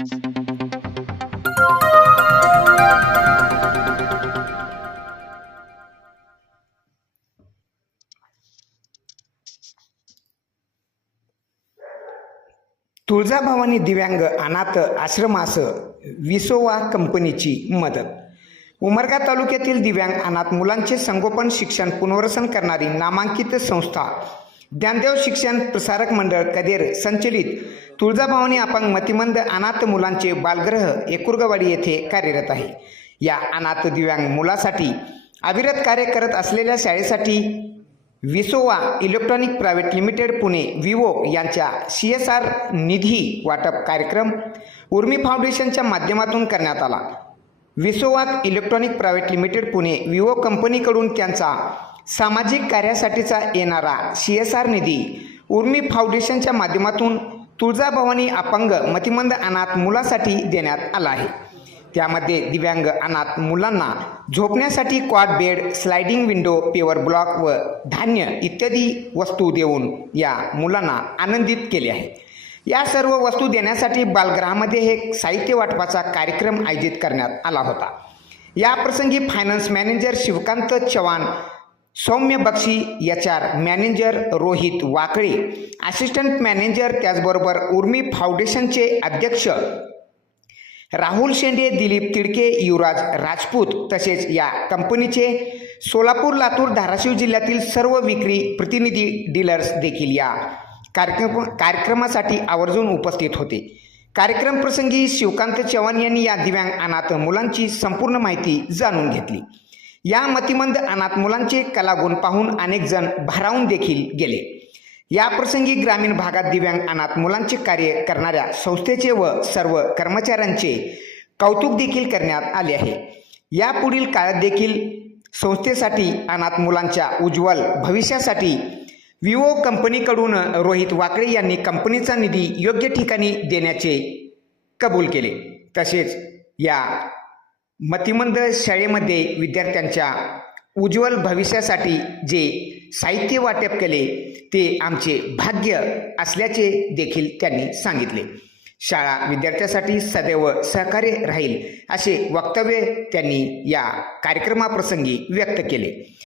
तुळजाभवानी दिव्यांग अनाथ आश्रमास विसोवा कंपनीची मदत. उमरगा तालुक्यातील दिव्यांग अनाथ मुलांचे संगोपन शिक्षण पुनर्वसन करणारी नामांकित संस्था. ज्ञानदेव शिक्षण प्रसारक मंडळ कदेर संचलित तुळजाभवानी अपंग मतिमंद अनाथ मुलांचे बालगृह एकुर्गवाडी येथे कार्यरत आहे. या अनाथ दिव्यांग मुलासाठी अविरत कार्य करत असलेल्या शाळेसाठी विसोवा electronic private limited Pune Vivo यांच्या सी एस आर निधी वाटप कार्यक्रम उर्मी फाउंडेशनच्या माध्यमातून करण्यात आला. विसोवा electronic private limited Pune Vivo कंपनीकडून त्यांचा सामाजिक कार्यासाठीचा येणारा सी एस आर निधी उर्मी फाउंडेशनच्या माध्यमातून तुळजाभवानी अपंग मतिमंद अनाथ मुलासाठी देण्यात आला आहे. त्यामध्ये दिव्यांग अनाथ मुलांना झोपण्यासाठी quad bed sliding window paver block व धान्य इत्यादी वस्तू देऊन या मुलांना आनंदित केले आहे. या सर्व वस्तू देण्यासाठी बालगृहामध्ये हे साहित्य वाटपाचा कार्यक्रम आयोजित करण्यात आला होता. या प्रसंगी finance manager Shivkant Chavan Saumya Bakshi H R manager Rohit Wakale. Assistant manager त्याचबरोबर उर्मी फाउंडेशनचे अध्यक्ष राहुल शेंडे दिलीप तिडके युवराज राजपूत तसेच या कंपनीचे सोलापूर लातूर धाराशिव जिल्ह्यातील सर्व विक्री प्रतिनिधी डीलर्स देखील या कार्यक्रम कार्यक्रमासाठी आवर्जून उपस्थित होते. कार्यक्रम प्रसंगी शिवकांत चव्हाण यांनी या दिव्यांग अनाथ मुलांची संपूर्ण माहिती जाणून घेतली. या मतिमंद अनाथ मुलांचे कलागुण पाहून अनेक जण भारावून देखील गेले. या प्रसंगी ग्रामीण भागात दिव्यांग अनाथ मुलांचे कार्य करणाऱ्या संस्थेचे व सर्व कर्मचाऱ्यांचे कौतुक देखील करण्यात आले आहे. यापुढील काळात देखील संस्थेसाठी अनाथ मुलांच्या उज्ज्वल भविष्यासाठी विवो कंपनीकडून रोहित वाकळे यांनी कंपनीचा निधी योग्य ठिकाणी देण्याचे कबूल केले. तसेच या मतिमंद शाळेमध्ये विद्यार्थ्यांच्या उज्ज्वल भविष्यासाठी जे साहित्य वाटप केले ते आमचे भाग्य असल्याचे देखील त्यांनी सांगितले. शाळा विद्यार्थ्यासाठी सदैव सहकार्य राहील असे वक्तव्य त्यांनी या कार्यक्रमाप्रसंगी व्यक्त केले.